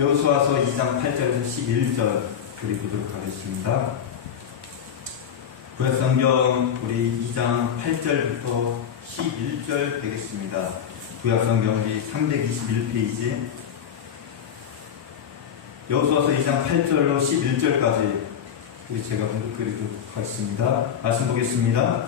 여호수아서 2장 8절에서 11절 드리도록 하겠습니다. 구약성경 우리 2장 8절부터 11절 되겠습니다. 구약성경 우리 321페이지 여호수아서 2장 8절로 11절까지 우리 제가 읽도록 하겠습니다. 말씀 보겠습니다.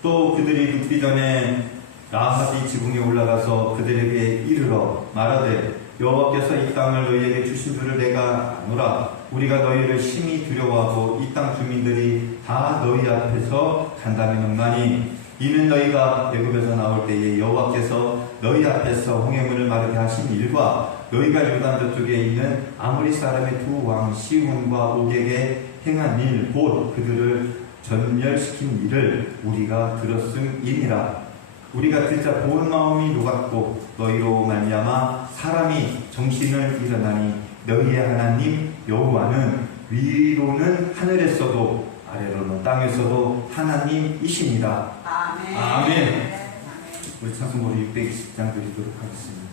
또 그들이 눕기 전에 라합이 지붕에 올라가서 그들에게 이르러 말하되 여호와께서 이 땅을 너희에게 주신 줄을 내가 아노라. 우리가 너희를 심히 두려워하고 이 땅 주민들이 다 너희 앞에서 간담이 넘나니 이는 너희가 애굽에서 나올 때에 여호와께서 너희 앞에서 홍해물을 마르게 하신 일과 너희가 요단 저쪽에 있는 아모리 사람의 두 왕 시온과 옥에게 행한 일 곧 그들을 전멸시킨 일을 우리가 들었음이니라. 우리가 듣자 본 마음이 녹았고 너희로 말미암아 사람이 정신을 잃어나니 너희의 하나님 여호와는 위로는 하늘에서도 아래로는 땅에서도 하나님이십니다. 아멘. 아멘. 우리 찬송곡 620장 드리도록 하겠습니다.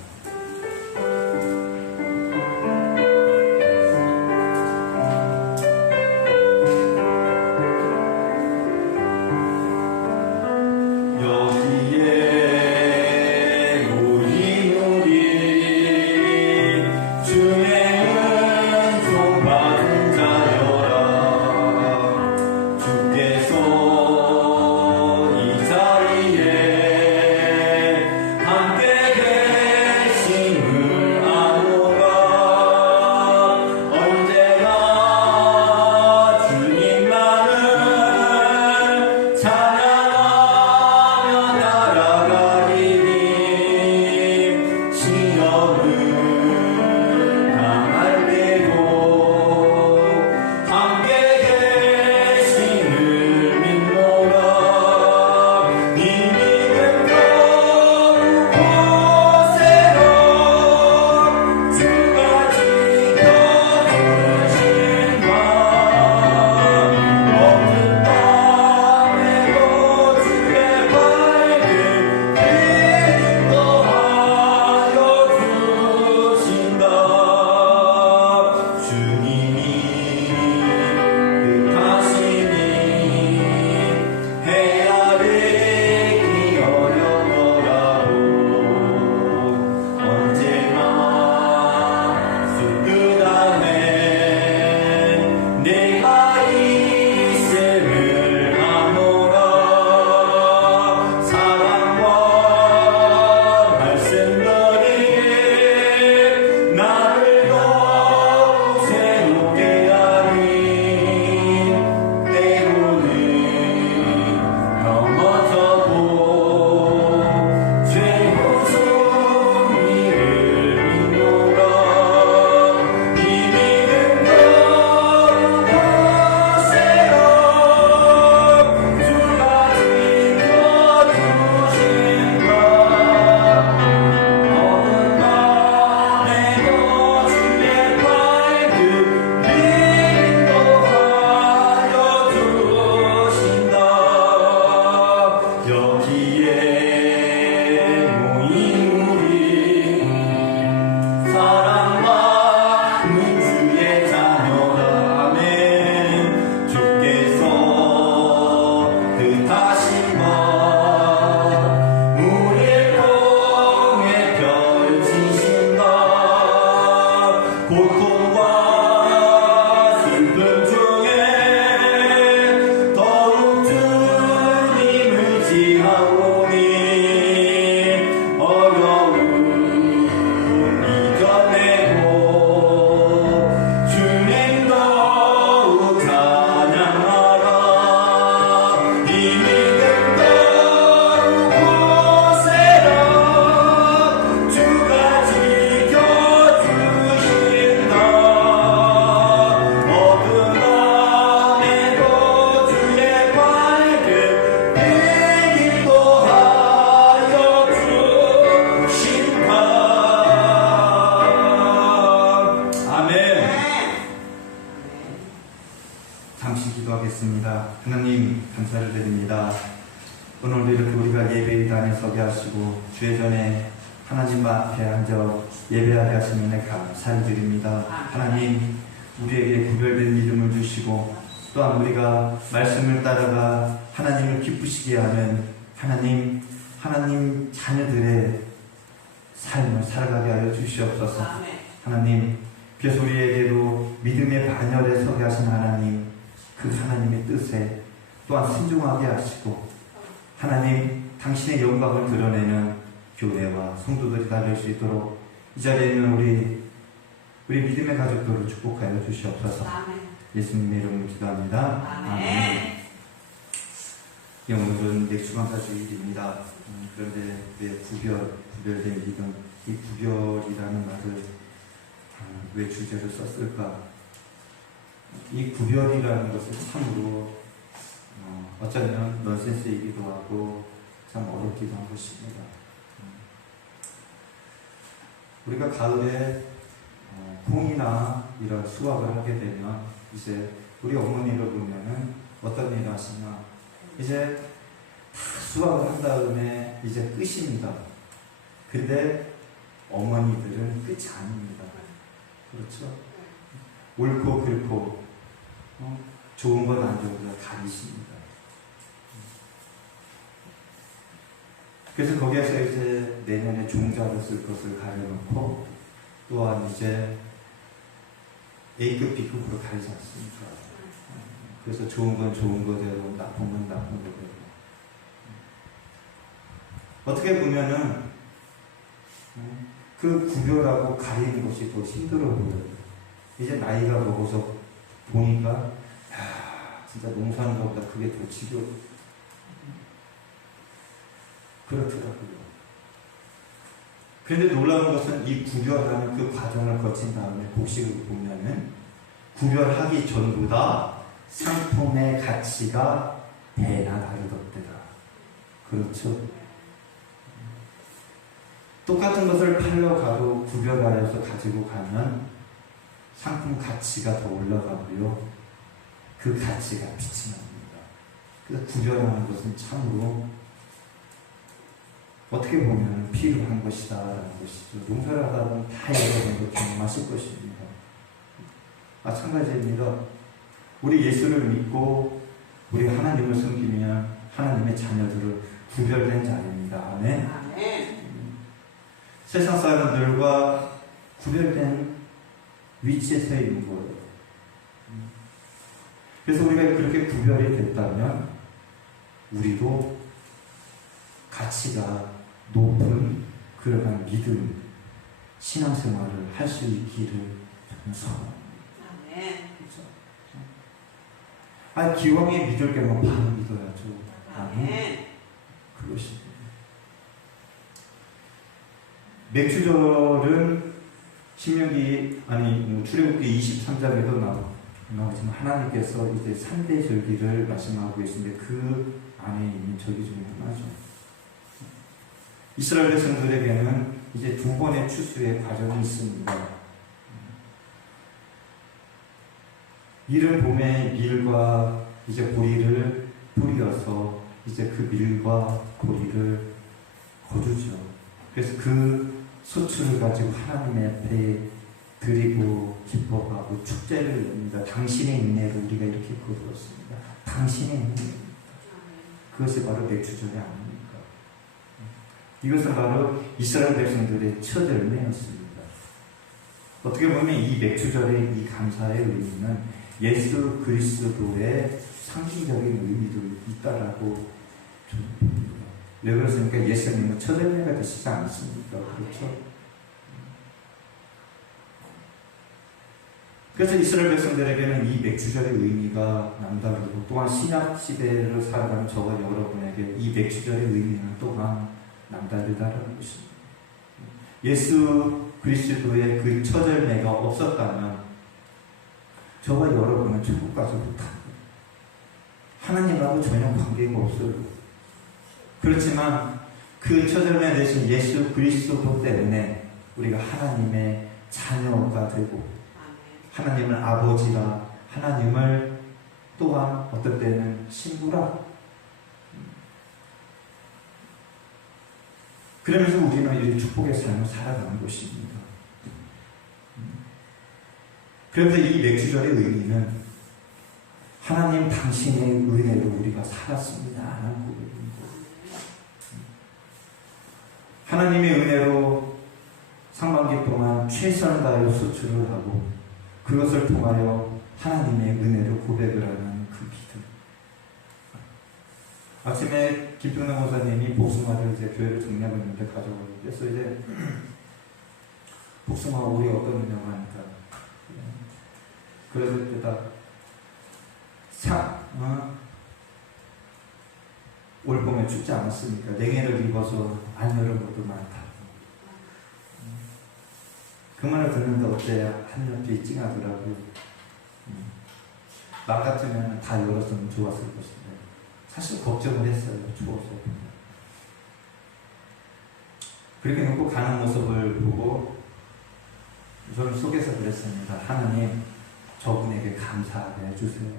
기도하겠습니다. 하나님 감사를 드립니다. 오늘도 이렇게 우리가 예배의 단에 서게 하시고 주의 전에 하나님 앞에 앉아 예배하게 하시는 데 감사를 드립니다. 하나님, 우리에게 구별된 믿음을 주시고 또한 우리가 말씀을 따라가 하나님을 기쁘시게 하는 하나님 자녀들의 삶을 살아가게 하여 주시옵소서. 하나님, 그래서 우리에게도 믿음의 반열에 서게 하신 하나님, 그 하나님의 뜻에 또한 순종하게 하시고 하나님, 당신의 영광을 드러내는 교회와 성도들이 다 될 수 있도록 이 자리에 있는 우리 믿음의 가족들을 축복하여 주시옵소서. 예수님의 이름으로 기도합니다. 아멘. 오늘은 맥주강사 주일입니다. 그런데 왜 구별된 믿음, 이 구별이라는 말을 왜 주제로 썼을까? 이 구별이라는 것은 참으로 어쩌면 넌센스이기도 하고 참 어렵기도 한 것입니다. 우리가 가을에 콩이나 이런 수확을 하게 되면 이제 우리 어머니를 보면은 어떤 일을 하시나 이제 다 수확을 한 다음에 이제 끝입니다. 근데 어머니들은 끝이 아닙니다. 그렇죠? 옳고 그렇고 좋은 건 안 좋은 건 가리십니다. 그래서 거기에서 이제 내년에 종자로 쓸 것을 가려놓고 또한 이제 A급, B급으로 가리지 않습니까? 그래서 좋은 건 좋은 거대로, 나쁜 건 나쁜 거대로. 어떻게 보면은 그 구별하고 가리는 것이 더 힘들어 보여요. 이제 나이가 먹어서 보니까 진짜 농사하는 것보다 그게 더 지겨워. 그렇더라고요. 그런데 놀라운 것은 이 구별하는 그 과정을 거친 다음에 곡식을 보면은 구별하기 전보다 상품의 가치가 배나 다르더라. 그렇죠? 똑같은 것을 팔러 가도 구별하여서 가지고 가면 상품 가치가 더 올라가고요. 그 가치가 빛이 납니다. 그래서 구별하는 것은 참으로 어떻게 보면 필요한 것이다라는 것이죠. 농사를 하다 보면 다 여러분도 경험하실 것입니다. 마찬가지입니다. 우리 예수를 믿고 우리 하나님을 섬기면 하나님의 자녀들을 구별된 자입니다. 아멘. 세상 사람들과 구별된 위치에 서 있는 거예요. 그래서 우리가 그렇게 구별이 됐다면 우리도 가치가 높은 그러한 믿음, 신앙생활을 할 수 있기를 저는 소원합니다. 그렇죠? 기왕에 믿을 게면 바로 믿어야죠. 아멘. 그것입니다. 맥주절은 출애굽기 23장에도 나오지만 하나님께서 이제 3대 절기를 말씀하고 계신데 그 안에 있는 절기 중에 하나죠. 이스라엘 백성들에게는 이제 2번의 추수의 과정이 있습니다. 이른 봄에 밀과 이제 보리를 뿌려서 이제 그 밀과 보리를 거두죠. 그래서 그 소출을 가지고 하나님 앞에 드리고 기뻐하고 축제를 엽니다. 당신의 인내로 우리가 이렇게 거두었습니다. 당신의 인내입니다. 그것이 바로 맥주절이 아닙니까? 이것은 바로 이스라엘 백성들의 첫 열매였습니다. 어떻게 보면 이 맥주절의 이 감사의 의미는 예수 그리스도의 상징적인 의미도 있다라고 저는 봅니다. 왜 그렇습니까? 예수님은 첫 열매가 되시지 않습니까? 그렇죠? 그래서 이스라엘 백성들에게는 이 맥주절의 의미가 남다르고 또한 신약 시대를 살아가는 저와 여러분에게 이 맥주절의 의미는 또한 남다르다는 것입니다. 예수 그리스도의 그 첫 열매가 없었다면 저와 여러분은 천국 가지 못합니다. 하나님하고 전혀 관계가 없어요. 그렇지만 그 첫 열매 되신 예수 그리스도 때문에 우리가 하나님의 자녀가 되고 하나님을 아버지라, 하나님을 또한 어떨 때는 친구라, 그러면서 우리는 이 축복의 삶을 살아가는 것입니다. 그래서 이 맥주절의 의미는 하나님 당신의 은혜로 우리가 살았습니다 하는 고백입니다. 하나님의 은혜로 상반기 동안 최선을 다하여 수출을 하고 그것을 통하여 하나님의 은혜를 고백을 하는 그 기도. 아침에 김평남 목사님이 복숭아를 이제 교회를 정리하고 있는데 가져오고 그래서 이제 복숭아 오이 어떤 은혜가 하니까 그래서 일단 올 봄에 춥지 않았습니까? 냉해를 입어서 안 여는 것도 많다. 그 말을 듣는데 어때요? 한옆이 찡하더라고요. 나 같으면 다 열었으면 좋았을 것인데 사실 걱정을 했어요. 추워서. 그렇게 놓고 가는 모습을 보고 저는 속에서 그랬습니다. 하나님 저분에게 감사하게 해주세요.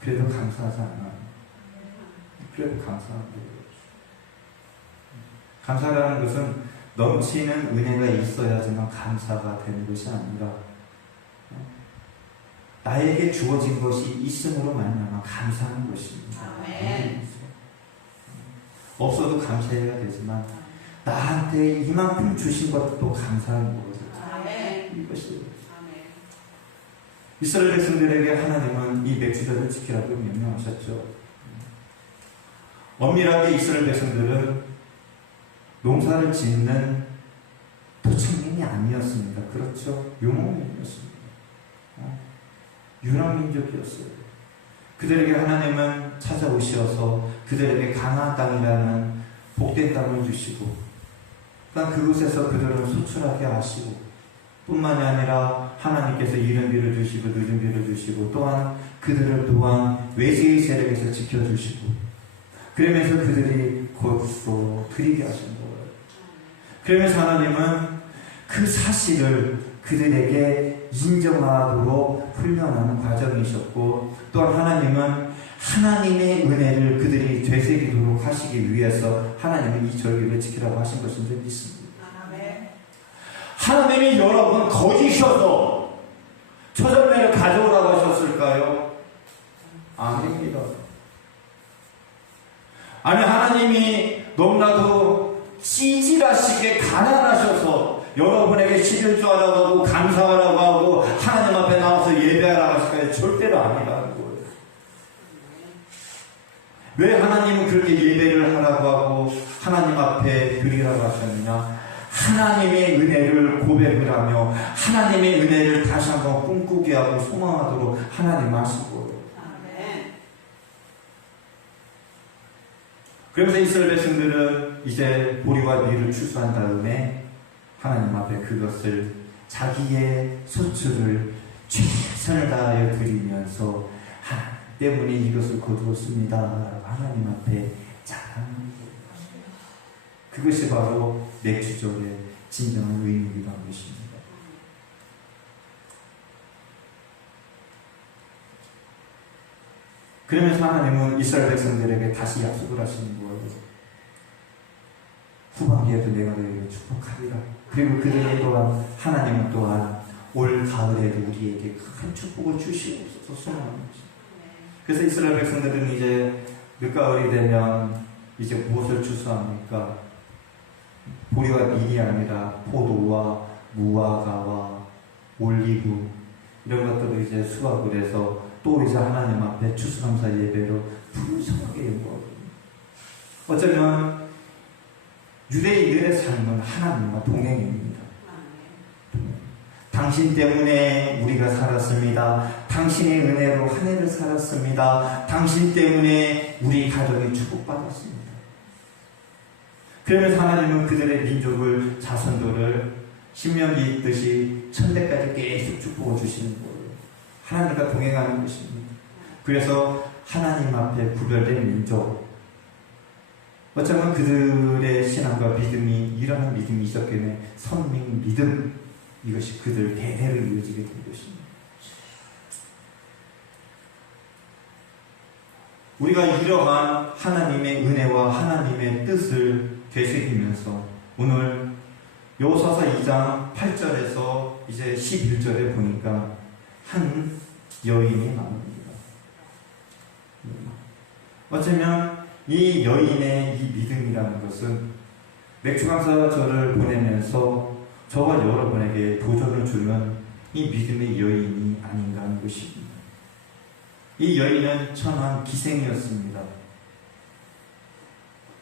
그래도 감사하지 않아요. 그래도 감사하게. 감사라는 것은 넘치는 은혜가 있어야지만 감사가 되는 것이 아니라 나에게 주어진 것이 있음으로 말미암아 감사하는 것입니다. 없어도 감사해야 되지만 나한테 이만큼 주신 것도 감사한 거거든요. 이것이 이스라엘 백성들에게 하나님은 이 맥주절을 지키라고 명령하셨죠. 엄밀하게 이스라엘 백성들은 농사를 짓는 토착민이 아니었습니다. 그렇죠? 유목민이었습니다. 유랑민족이었어요. 그들에게 하나님은 찾아오셔서 그들에게 가나안 땅이라는 복된 땅을 주시고 그곳에서 그들을 소출하게 하시고 뿐만이 아니라 하나님께서 이른 비를 주시고 늦은 비를 주시고 또한 그들을 또한 외세의 세력에서 지켜주시고 그러면서 그들이 곧으로 드리게 하신 거예요. 그러면서 하나님은 그 사실을 그들에게 인정하도록 훈련하는 과정이셨고 또한 하나님은 하나님의 은혜를 그들이 되새기도록 하시기 위해서 하나님은 이 절기를 지키라고 하신 것인 줄 믿습니다. 하나님이 여러분 거지셔서 초절매를 가져오라고 하셨을까요? 아닙니다. 아니 하나님이 너무나도 찌질하시게 가난하셔서 여러분에게 시줄 줄 알아가고 감사하라고 하고 하나님 앞에 나와서 예배하라고 하실까요? 절대로 아니라는 거예요. 왜 하나님은 그렇게 예배를 하라고 하고 하나님 앞에 드리라고 하셨느냐? 하나님의 은혜를 고백을 하며 하나님의 은혜를 다시 한번 꿈꾸게 하고 소망하도록 하나님 하신 거예요. 그러면서 이스라엘 백성들은 이제 보리와 밀을 추수한 다음에 하나님 앞에 그것을 자기의 소출을 최선을 다하여 드리면서 하나님 때문에 이것을 거두었습니다 라고 하나님 앞에 자랑하는 거예요. 그것이 바로 맥주절의 진정한 의미이기도 한 것입니다. 그러면서 하나님은 이스라엘 백성들에게 다시 약속을 하시는 거예요. 후반기에도 내가 너희를 축복하리라. 그리고 그들은 또한 하나님은 또한 올 가을에도 우리에게 큰 축복을 주시옵소서 소망하는 것입니다. 그래서 이스라엘 백성들은 이제 늦가을이 되면 이제 무엇을 추수합니까? 보리와 밀이 아니라 포도와 무화과와 올리브 이런 것들을 이제 수확을 해서 또 이제 하나님 앞에 추수감사 예배로 풍성하게 연구하거든요. 어쩌면 유대인들의 삶은 하나님과 동행입니다. 당신 때문에 우리가 살았습니다. 당신의 은혜로 한 해를 살았습니다. 당신 때문에 우리 가족이 축복받았습니다. 그러면서 하나님은 그들의 민족을 자손들을 신명기 있듯이 천대까지 계속 축복을 주시는 거예요. 하나님과 동행하는 것입니다. 그래서 하나님 앞에 구별된 민족 어쩌면 그들의 신앙과 믿음이 일어나는 믿음이 있었기 때문에 선민 믿음 이것이 그들 대대로 이어지게 된 것입니다. 우리가 이러한 하나님의 은혜와 하나님의 뜻을 되새기면서 오늘 여호수아서 2장 8절에서 이제 11절에 보니까 한 여인이 나옵니다. 어쩌면 이 여인의 이 믿음이라는 것은 맥주강사가 저를 보내면서 저와 여러분에게 도전을 주는 이 믿음의 여인이 아닌가 하는 것입니다. 이 여인은 천한 기생이었습니다.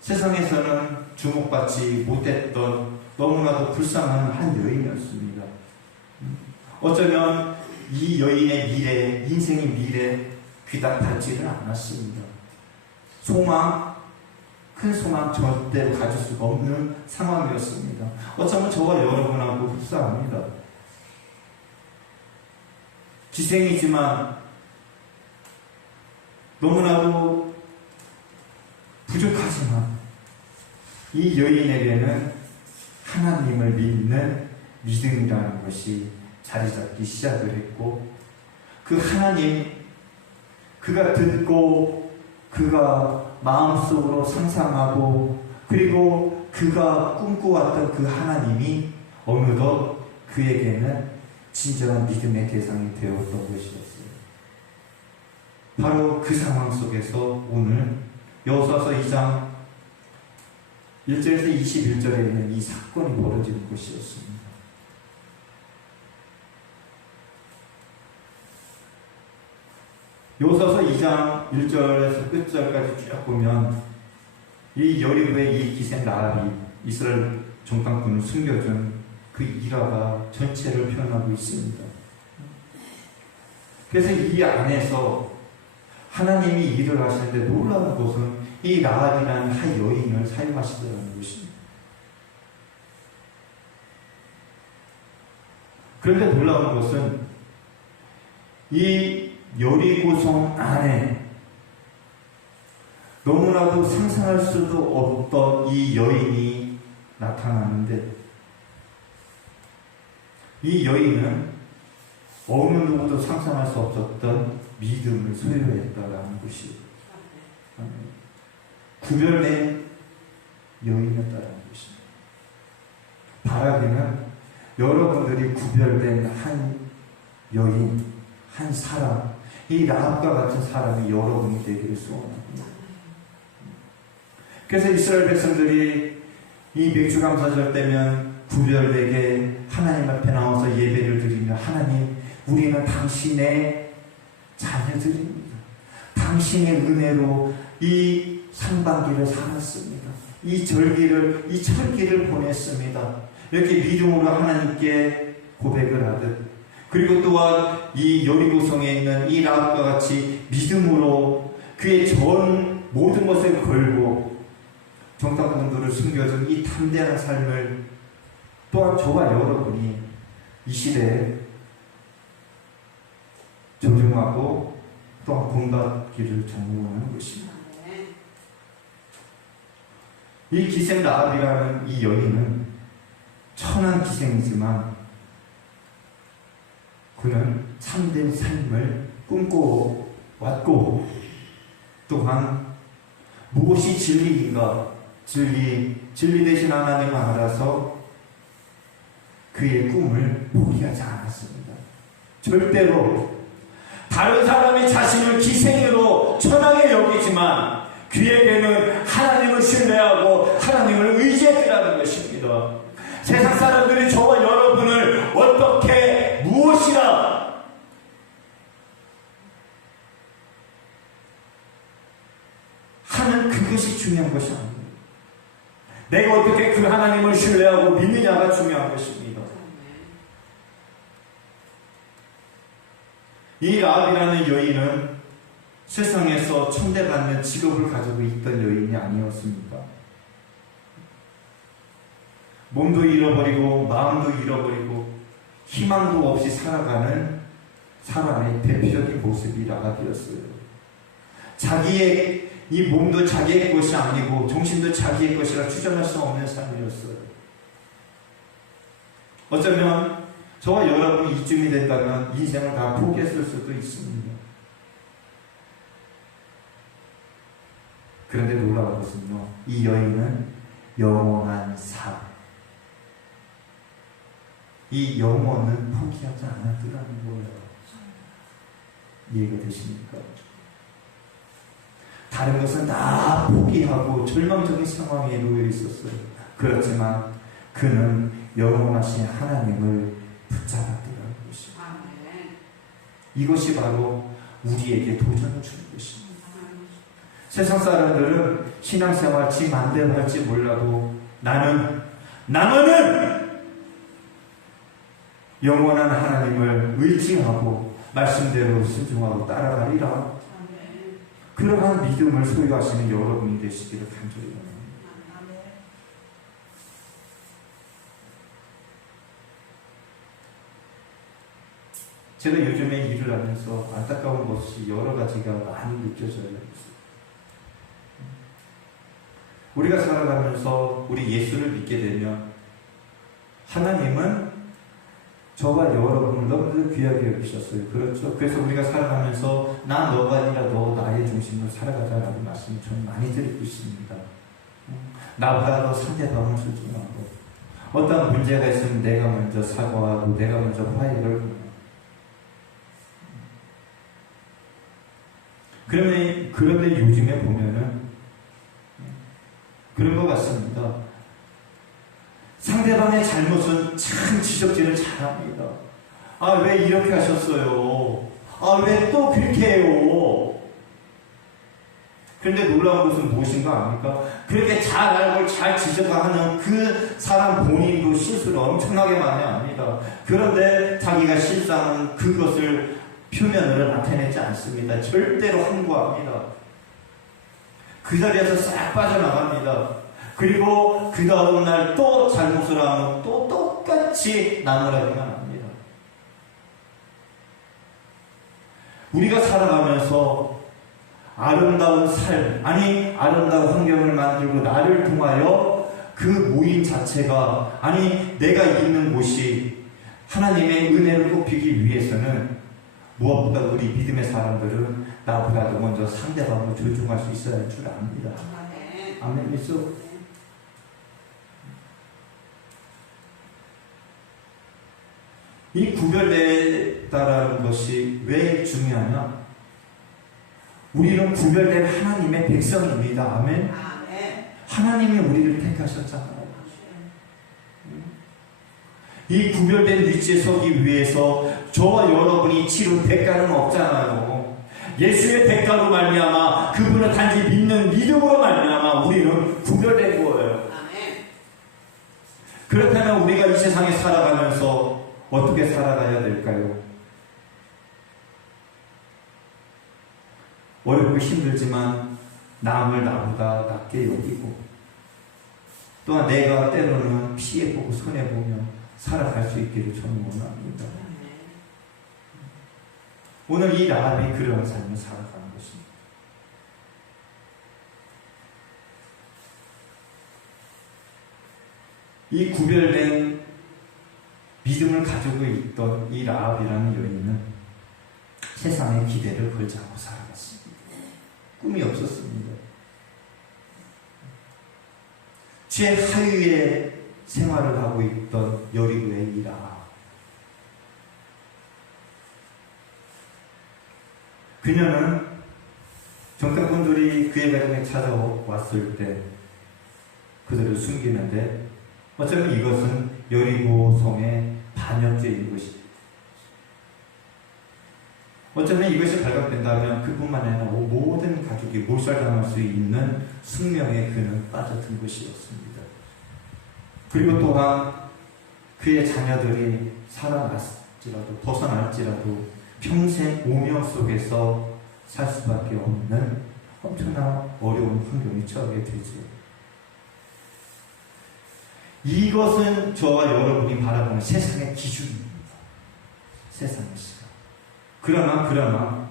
세상에서는 주목받지 못했던 너무나도 불쌍한 한 여인이었습니다. 어쩌면 이 여인의 미래, 인생의 미래 귀딱 닿지를 않았습니다. 소망, 큰 소망 절대로 가질 수가 없는 상황이었습니다. 어쩌면 저와 여러분하고 흡사합니다. 기생이지만 너무나도 부족하지만 이 여인에게는 하나님을 믿는 믿음이라는 것이 자리 잡기 시작을 했고, 그 하나님, 그가 듣고 그가 마음속으로 상상하고 그리고 그가 꿈꿔왔던 그 하나님이 어느덧 그에게는 진정한 믿음의 대상이 되었던 것이었어요. 바로 그 상황 속에서 오늘 여호수아서 2장 1절에서 21절에 있는 이 사건이 벌어지는 것이었습니다. 여호수아서 2장 1절에서 끝절까지 쭉 보면 이 여리고의 이 기생 라합이 이스라엘 정탐꾼을 숨겨준 그 일화가 전체를 표현하고 있습니다. 그래서 이 안에서 하나님이 일을 하시는데 놀라운 것은 이 라합이라는 한 여인을 사용하시더라는 것입니다. 그런데 놀라운 것은 이 여리고성 안에 너무나도 상상할 수도 없던 이 여인이 나타나는데, 이 여인은 어느 누구도 상상할 수 없었던 믿음을 소유했다라는 것이 구별된 여인이었다라는 것입니다. 바라기는 여러분들이 구별된 한 여인, 한 사람, 이 라합과 같은 사람이 여러분이 되기를 소원합니다. 그래서 이스라엘 백성들이 이 맥주감사절 때면 구별되게 하나님 앞에 나와서 예배를 드리며, 하나님, 우리는 당신의 자녀들입니다. 당신의 은혜로 이 상반기를 살았습니다. 이 철기를 보냈습니다. 이렇게 믿음으로 하나님께 고백을 하듯, 그리고 또한 이 여리고성에 있는 이 라합과 같이 믿음으로 그의 전 모든 것을 걸고 정탐꾼들을 숨겨준 이 담대한 삶을 또한 저와 여러분이 이 시대에 조정하고 또한 본받기를 전무하는 것입니다. 이 기생 라합이라는 이 여인은 천한 기생이지만 그는 참된 삶을 꿈꿔왔고, 또한 무엇이 진리인가, 진리 대신 하나님을 알아서 그의 꿈을 포기하지 않았습니다. 절대로 다른 사람이 자신을 기생으로 천하게 여기지만 그에게는 하나님을 신뢰하고 하나님을 의지했다는 것입니다. 세상 사람들이 저와 여러분을 어떻게 무엇이라 하는 그것이 중요한 것이 아닙니다. 내가 어떻게 그 하나님을 신뢰하고 믿느냐가 중요한 것입니다. 이 라합이라는 여인은 세상에서 천대받는 직업을 가지고 있던 여인이 아니었습니까? 몸도 잃어버리고 마음도 잃어버리고 희망도 없이 살아가는 사람의 대표적인 모습이 라합이었어요. 자기의 이 몸도 자기의 것이 아니고 정신도 자기의 것이라 추정할 수 없는 삶이었어요. 어쩌면 저와 여러분이 이쯤이 된다면 인생을 다 포기했을 수도 있습니다. 그런데 놀라운 것은요, 이 여인은 영원한 삶. 이 영혼은 포기하지 않았더라는 거예요. 이해가 되십니까? 다른 것은 다 포기하고 절망적인 상황에 놓여 있었어요. 그렇지만 그는 영원하신 하나님을 붙잡았더라는 것입니다. 이것이 바로 우리에게 도전을 주는 것입니다. 세상 사람들은 신앙생활 지 맘대로 할지 몰라도 나는 영원한 하나님을 의지하고 말씀대로 순종하고 따라가리라. 그러한 믿음을 소유하시는 여러분이 되시기를 간절히 바랍니다. 제가 요즘에 일을 하면서 안타까운 것이 여러 가지가 많이 느껴져요. 우리가 살아가면서 우리 예수를 믿게 되면 하나님은 저와 여러분을 너무도 귀하게 여기셨어요. 그렇죠? 그래서 우리가 살아가면서 나 너가 아니라 너 나의 중심으로 살아가자라는 말씀을 저는 많이 드리고 있습니다. 나보다 더 상대방을 존중하고 어떤 문제가 있으면 내가 먼저 사과하고 내가 먼저 화해를 하고 그런데 요즘에 보면은 그런 것 같습니다. 상대방의 잘못은 참 지적질을 잘합니다. 아, 왜 이렇게 하셨어요? 아, 왜 또 그렇게 해요? 그런데 놀라운 것은 무엇인가 압니까? 그렇게 잘 알고 잘 지적하는 그 사람 본인도 실수를 엄청나게 많이 합니다. 그런데 자기가 실수하는 그것을 표면으로 나타내지 않습니다. 절대로 항구합니다. 그 자리에서 싹 빠져나갑니다. 그리고 그 다음날 또 잘못을 하면 또 똑같이 나무라기만 합니다. 우리가 살아가면서 아름다운 삶, 아름다운 환경을 만들고 나를 통하여 그 모임 자체가, 내가 있는 곳이 하나님의 은혜를 높이기 위해서는 무엇보다 우리 믿음의 사람들은 나보다도 먼저 상대방을 존중할 수 있어야 할 줄 압니다. 아멘. 믿죠? 이 구별되다라는 것이 왜 중요하냐? 우리는 구별된 하나님의 백성입니다. 아멘. 하나님이 우리를 택하셨잖아요. 이 구별된 위치에 서기 위해서 저와 여러분이 치른 대가는 없잖아요. 예수의 대가로 말미암아 그분을 단지 믿는 믿음으로 말미암아 우리는 구별된 거예요. 그렇다면 우리가 이 세상에 살아가면서 어떻게 살아가야 될까요? 어렵고 힘들지만 남을 나보다 낮게 여기고 또한 내가 때로는 피해보고 손해보며 살아갈 수 있기를 저는 원합니다. 오늘 이 라합이 그런 삶을 살아가는 것입니다. 이 구별된 믿음을 가지고 있던 이 라합이라는 여인은 세상의 기대를 걸지 않고 살아갔습니다. 꿈이 없었습니다. 최하위의 생활을 하고 있던 여리고의 이 라합. 그녀는 정탐꾼들이 그의 가정에 찾아왔을 때 그들을 숨기는데 어쩌면 이것은 여리고 성의 반역죄인 것입니다. 어쩌면 이것이 발각된다면 그뿐만 아니라 모든 가족이 몰살당할 수 있는 숙명에 그는 빠져든 것이었습니다. 그리고 또한 그의 자녀들이 살아났을지라도 벗어날지라도 평생 오명 속에서 살 수밖에 없는 엄청난 어려운 환경에 처하게 되죠. 이것은 저와 여러분이 바라보는 세상의 기준입니다. 세상의 시각. 그러나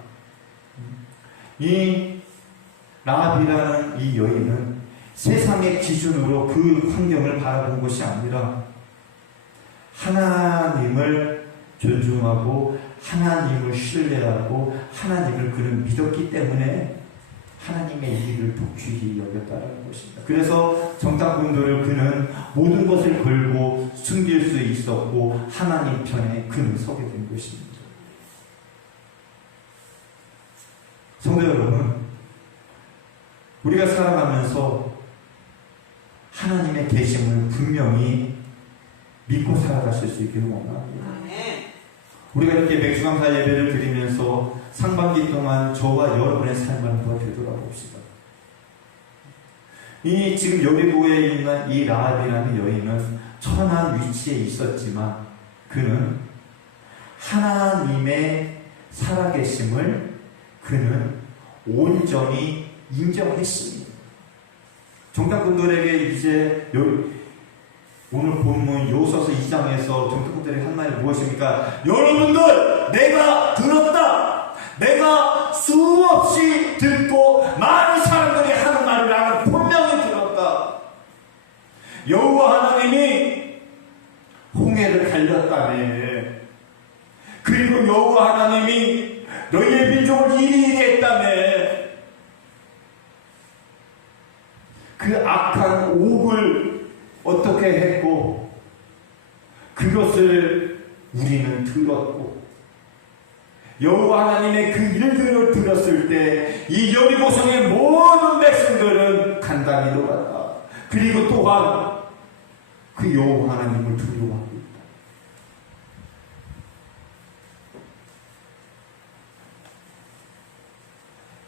이 라합이라는 이 여인은 세상의 기준으로 그 환경을 바라본 것이 아니라 하나님을 존중하고 하나님을 신뢰하고 하나님을 그는 믿었기 때문에 하나님의 일을 더 귀히 여겼다는 것입니다. 그래서 정탐꾼들을 그는 모든 것을 걸고 숨길 수 있었고 하나님 편에 그는 서게 된 것입니다. 성도 여러분, 우리가 살아가면서 하나님의 계심을 분명히 믿고 살아가실 수 있기를 원합니다. 우리가 이렇게 맥주강사 예배를 드리면서 상반기 동안 저와 여러분의 삶을 한번 되돌아봅시다. 이 지금 여리고에 있는 이 라합이라는 여인은 천한 위치에 있었지만 그는 하나님의 살아계심을 그는 온전히 인정했습니다. 정탐꾼들에게 이제 오늘 본문 요서서 2장에서 정탐꾼들의 한 말이 무엇입니까? 여러분들, 내가 들었다. 내가 수없이 듣고 많은 사람들이 하는 말을 나는 분명히 들었다. 여호와 하나님이 홍해를 갈렸다네. 그리고 여호와 하나님이 너희의 민족을 이리이리 했다네. 그 악한 옥을 어떻게 했고 그것을 우리는 들었고 여호와 하나님의 그 일들을 들었을 때 이 여리고성의 모든 백성들은 간단히 놀았다. 그리고 또한 그 여호와 하나님을 두려워하고 있다.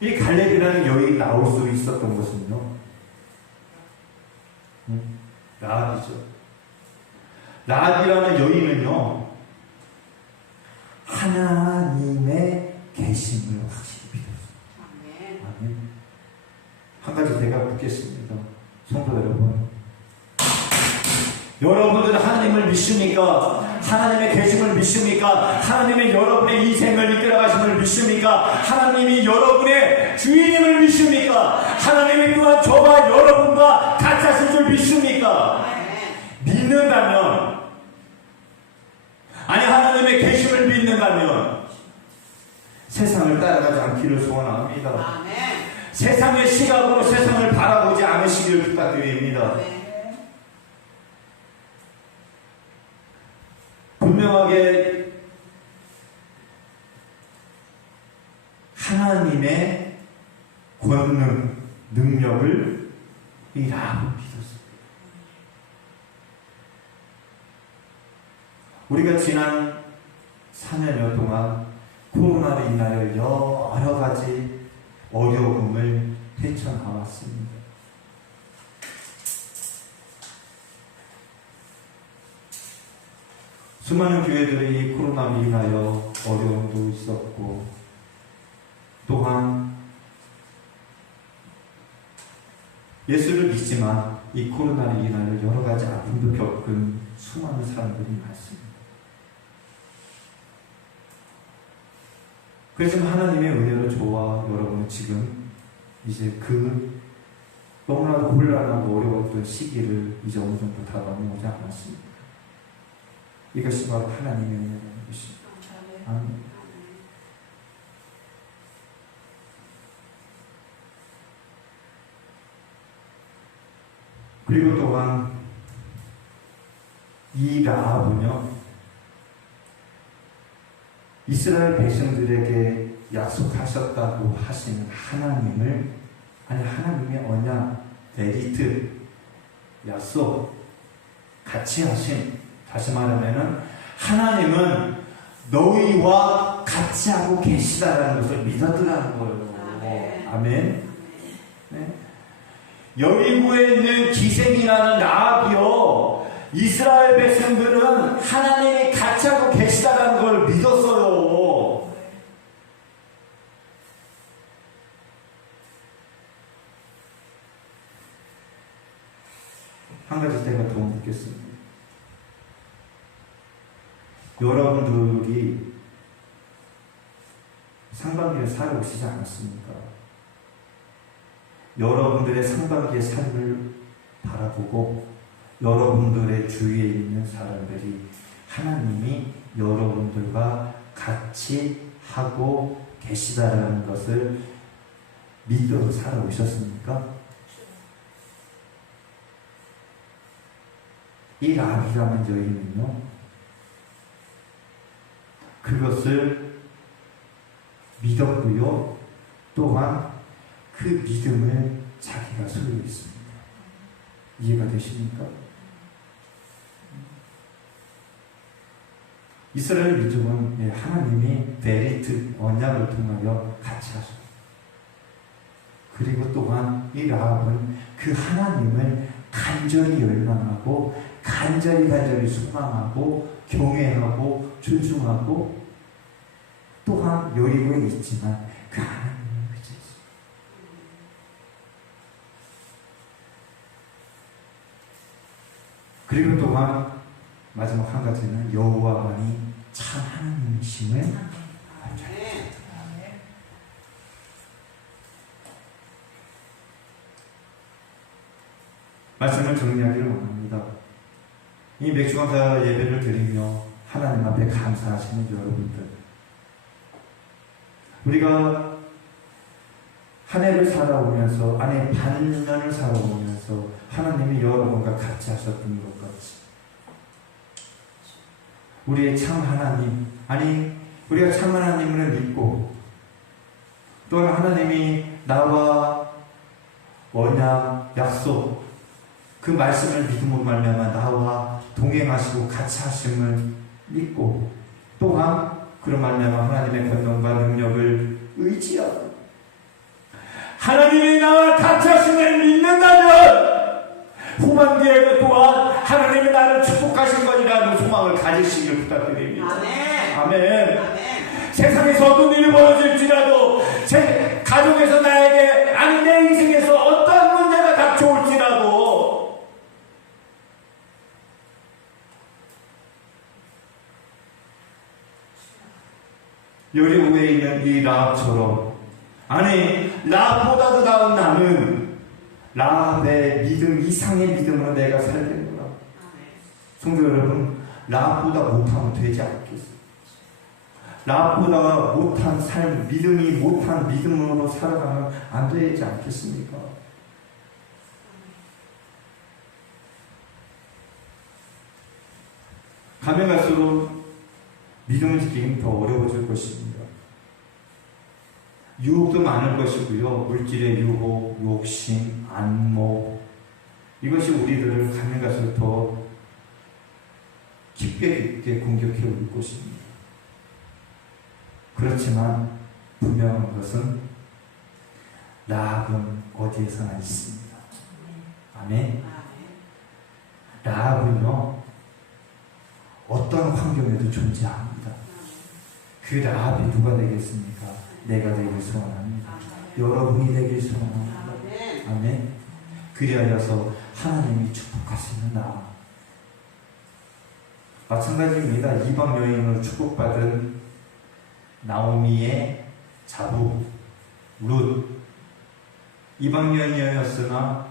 이 갈렙이라는 여인이 나올 수 있었던 것은요, 라합이죠. 라합이라는 여인은요, 하나님의 계심을 확실히 믿었어요. 아멘. 한 가지 제가 묻겠습니다. 성도 여러분, 여러분들은 하나님을 믿습니까? 하나님의 계심을 믿습니까? 하나님의 여러분의 인생을 이끌어가심을 믿습니까? 하나님이 여러분의 주인임을 믿습니까? 하나님이 또한 저와 여러분과 같이 하실 줄 믿습니까? 믿는다면, 아니 하나님의 계심을 믿는다면 세상을 따라가지 않기를 소원합니다. 아멘. 세상의 시각으로 세상을 바라보지 않으시기를 부탁드립니다. 아멘. 분명하게 하나님의 권능, 능력을 이 라합은 믿었습니다. 우리가 지난 4년여 동안 코로나로 인하여 여러 가지 어려움을 헤쳐나왔습니다. 수많은 교회들이 코로나로 인하여 어려움도 있었고, 또한 예수를 믿지만 이 코로나로 인하여 여러 가지 아픔도 겪은 수많은 사람들이 많습니다. 그래서 하나님의 은혜로 저와 여러분은 지금 이제 그 너무나도 혼란하고 어려웠던 시기를 이제 어느 정도 다 넘어오지 않았습니까? 이것이 바로 하나님의 은혜라는 것입니다. 아멘. 그리고 또한 이 라합은요, 이스라엘 백성들에게 약속하셨다고 하시는 하나님을, 아니 하나님의 언약, 메리트, 약속, 같이 하신, 다시 말하면 하나님은 너희와 같이 하고 계시다라는 것을 믿었더라는 거예요. 아멘. 네. 여리고에 있는 기생이라는 라합이요, 이스라엘 백성들은 하나님이 같이 하고 계시다라는 걸 믿었어요. 한 가지 제가 더 묻겠습니다. 여러분들이 상반기를 살아오시지 않았습니까? 여러분들의 상반기의 삶을 바라보고 여러분들의 주위에 있는 사람들이 하나님이 여러분들과 같이 하고 계시다라는 것을 믿어 살아오셨습니까? 이 라합이라는 여인은요, 그것을 믿었고요. 또한 그 믿음을 자기가 소유했습니다. 이해가 되십니까? 이스라엘 민족은 하나님이 베리트 언약을 통하여 같이 하셨습니다. 그리고 또한 이 라합은 그 하나님을 간절히 열망하고 간절히 소망하고 경외하고 존중하고 또한 여리고에 있지만 그 하나님을 의지했습니다. 그리고 또한 마지막 한 가지는 여호와만이 참 하나님이심을 알게. 말씀을 정리하기를 원합니다. 이 맥주강사 예배를 드리며 하나님 앞에 감사하시는 여러분들, 우리가 한 해를 살아오면서 아니 반년을 살아오면서 하나님이 여러분과 같이 하셨던 것 같이 우리의 참 하나님, 아니 우리가 참 하나님을 믿고 또한 하나님이 나와 언약, 약속, 그 말씀을 믿음으로 말미암아 나와 동행하시고 같이 하심을 믿고 또한 그런 말미암아 하나님의 권능과 능력을 의지하고 하나님이 나와 같이 하심을 믿는다면 후반기에도 또한 하나님이 나를 축복하신 것이라는 소망을 가지시길 부탁드립니다. 아멘. 아멘. 아멘. 세상에서 어떤 일이 벌어질지라도 제 가족에서 나에게 아니 내 인생에서 어떤 문제가 닥쳐올지라도 여리고에 있는 이 라합처럼 아니 라합보다도 나은 나는 라합의 믿음 이상의 믿음으로 내가 살겠노라. 성도 여러분, 라합보다 못하면 되지 않겠습니까? 라합보다 못한 삶, 믿음이 못한 믿음으로 살아가면 안 되지 않겠습니까? 가면 갈수록 믿음을 지키기는 더 어려워질 것입니다. 유혹도 많을 것이고요. 물질의 유혹, 욕심, 안목, 이것이 우리들을 가면 갈수록 더 깊게 공격해 올 것입니다. 그렇지만 분명한 것은 라합은 어디에서나 있습니다. 아멘. 라합은요 어떤 환경에도 존재합니다. 그 라합이 누가 되겠습니까? 내가 되길 소원합니다. 여러분이 되길 소원합니다. 아멘. 그리하여서 하나님이 축복하시는 나. 마찬가지입니다. 이방 여인으로 축복받은 나오미의 자부 룻. 이방 여인이었으나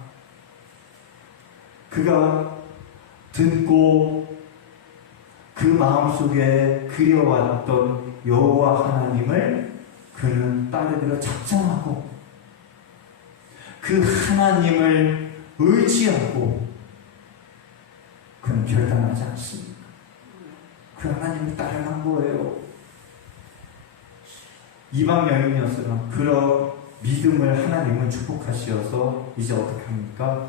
그가 듣고 그 마음속에 그려왔던 여호와 하나님을 그는 따르기로 작정하고 그 하나님을 의지하고 그는 결단하지 않습니다. 그 하나님을 따라간 거예요. 이방 여인이었으나 그런 믿음을 하나님은 축복하시어서 이제 어떻게 합니까?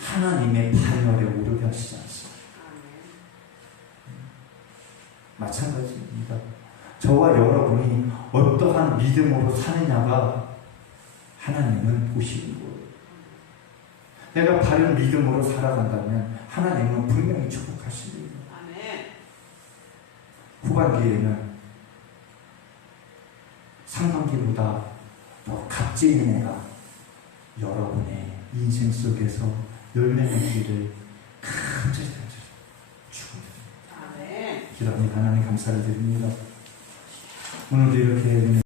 하나님의 반열에 오르게 하시지 않습니다. 마찬가지입니다. 저와 여러분이 어떠한 믿음으로 사느냐가 하나님은 보시는 거예요. 내가 바른 믿음으로 살아간다면 하나님은 분명히 축복하십니다. 후반기에는 상반기보다 더 값지 있는 애가 여러분의 인생 속에서 열매 맺기를 간절히 축원드립니다. 기도합니다. 하나님 감사를 드립니다. 오늘도 이렇게